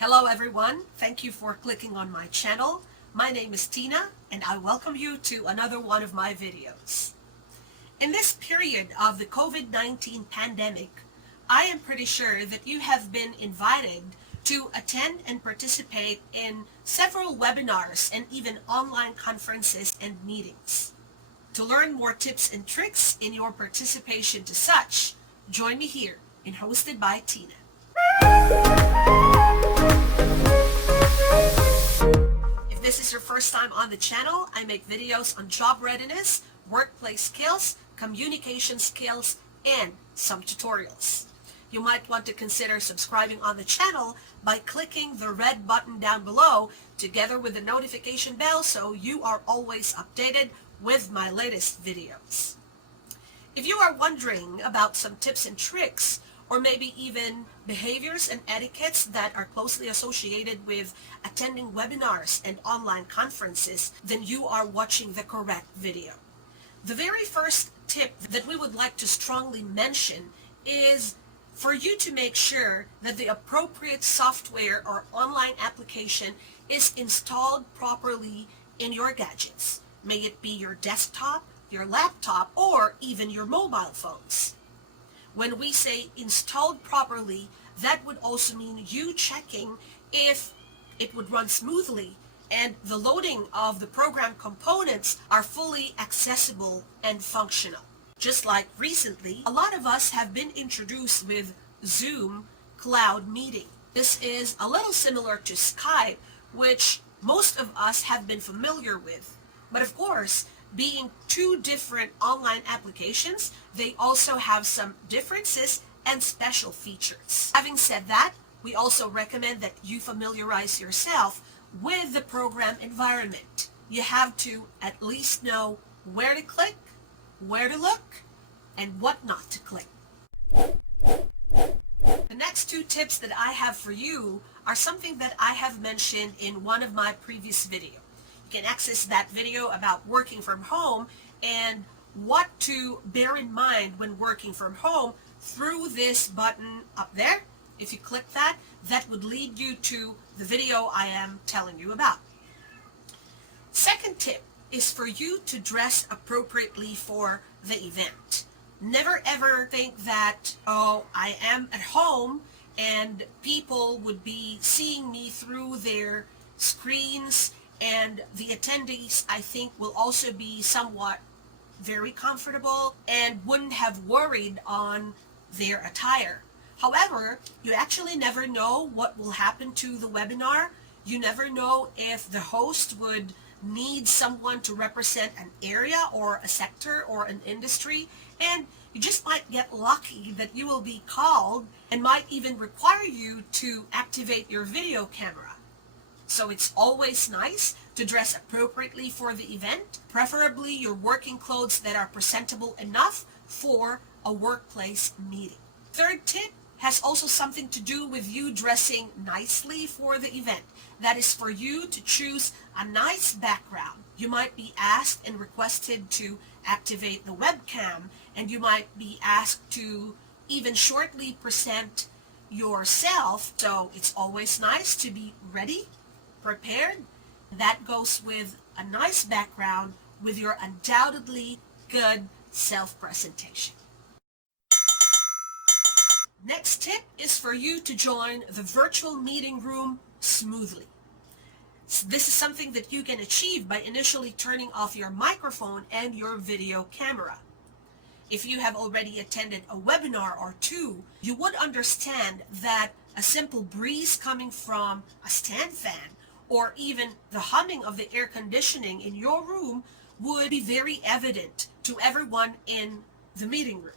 Hello everyone, thank you for clicking on my channel. My name is Tina and I welcome you to another one of my videos. In this period of the COVID-19 pandemic, I am pretty sure that you have been invited to attend and participate in several webinars and even online conferences and meetings. To learn more tips and tricks in your participation to such, join me here in Hosted by Tina. If this is your first time on the channel, I make videos on job readiness, workplace skills, communication skills, and some tutorials. You might want to consider subscribing on the channel by clicking the red button down below together with the notification bell so you are always updated with my latest videos. If you are wondering about some tips and tricks, or maybe even behaviors and etiquettes that are closely associated with attending webinars and online conferences, then you are watching the correct video. The very first tip that we would like to strongly mention is for you to make sure that the appropriate software or online application is installed properly in your gadgets. May it be your desktop, your laptop, or even your mobile phones. When we say installed properly, that would also mean you checking if it would run smoothly and the loading of the program components are fully accessible and functional. Just like recently, a lot of us have been introduced with Zoom Cloud Meeting. This is a little similar to Skype, which most of us have been familiar with. But of course, being two different online applications, they also have some differences and special features. Having said that, we also recommend that you familiarize yourself with the program environment. You have to at least know where to click, where to look, and what not to click. The next two tips that I have for you are something that I have mentioned in one of my previous videos. You can access that video about working from home and what to bear in mind when working from home through this button up there. If you click that, that would lead you to the video I am telling you about. Second tip is for you to dress appropriately for the event. Never ever think that, oh, I am at home and people would be seeing me through their screens, and the attendees, I think, will also be somewhat very comfortable and wouldn't have worried on their attire. However, you actually never know what will happen to the webinar. You never know if the host would need someone to represent an area or a sector or an industry, and you just might get lucky that you will be called and might even require you to activate your video camera. So it's always nice to dress appropriately for the event, preferably your working clothes that are presentable enough for a workplace meeting. Third tip has also something to do with you dressing nicely for the event. That is for you to choose a nice background. You might be asked and requested to activate the webcam, and you might be asked to even shortly present yourself. So it's always nice to be ready, prepared. That goes with a nice background with your undoubtedly good self-presentation. Next tip is for you to join the virtual meeting room smoothly. This is something that you can achieve by initially turning off your microphone and your video camera. If you have already attended a webinar or two, you would understand that a simple breeze coming from a stand fan or even the humming of the air conditioning in your room would be very evident to everyone in the meeting room.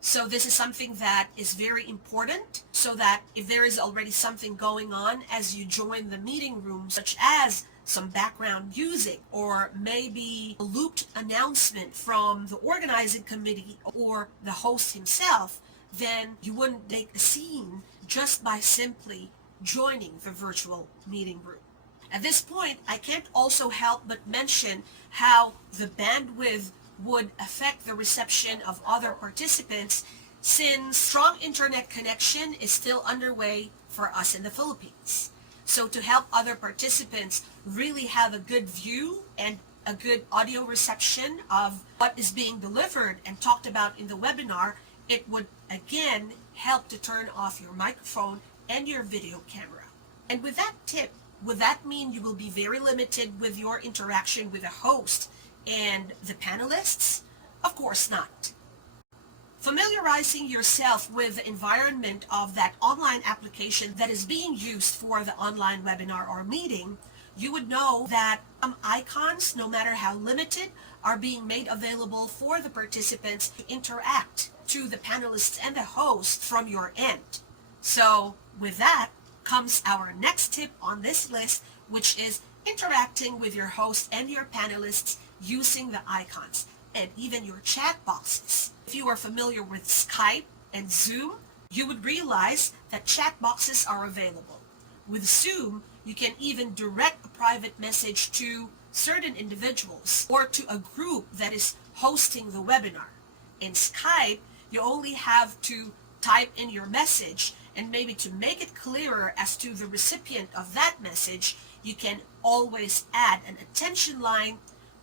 So this is something that is very important, so that if there is already something going on as you join the meeting room, such as some background music or maybe a looped announcement from the organizing committee or the host himself, then you wouldn't make a scene just by simply joining the virtual meeting room. At this point, I can't also help but mention how the bandwidth would affect the reception of other participants, since strong internet connection is still underway for us in the Philippines. So to help other participants really have a good view and a good audio reception of what is being delivered and talked about in the webinar, it would again help to turn off your microphone and your video camera. And with that tip, would that mean you will be very limited with your interaction with the host and the panelists? Of course not. Familiarizing yourself with the environment of that online application that is being used for the online webinar or meeting, you would know that some icons, no matter how limited, are being made available for the participants to interact to the panelists and the host from your end. So with that comes our next tip on this list, which is interacting with your host and your panelists using the icons and even your chat boxes. If you are familiar with Skype and Zoom, you would realize that chat boxes are available. With Zoom, you can even direct a private message to certain individuals or to a group that is hosting the webinar. In Skype, you only have to type in your message, and maybe to make it clearer as to the recipient of that message, you can always add an attention line.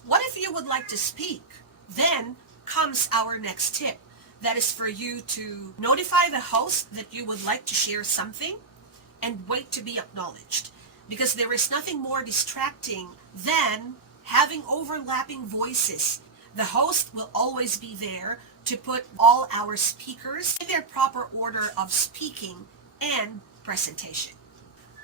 What if you would like to speak? Then comes our next tip. That is for you to notify the host that you would like to share something and wait to be acknowledged. Because there is nothing more distracting than having overlapping voices. The host will always be there to put all our speakers in their proper order of speaking and presentation.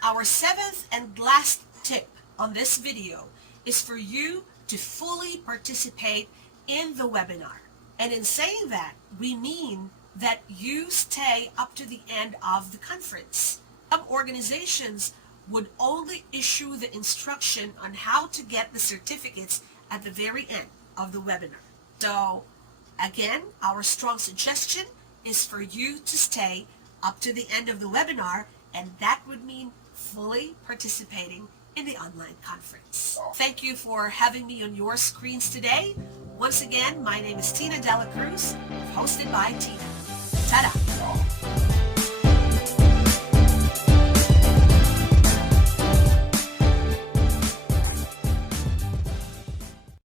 Our seventh and last tip on this video is for you to fully participate in the webinar. And in saying that, we mean that you stay up to the end of the conference. Some organizations would only issue the instruction on how to get the certificates at the very end of the webinar. So again, our strong suggestion is for you to stay up to the end of the webinar, and that would mean fully participating in the online conference. Thank you for having me on your screens today. Once again, my name is Tina Dela Cruz, hosted by Tina. Ta-da!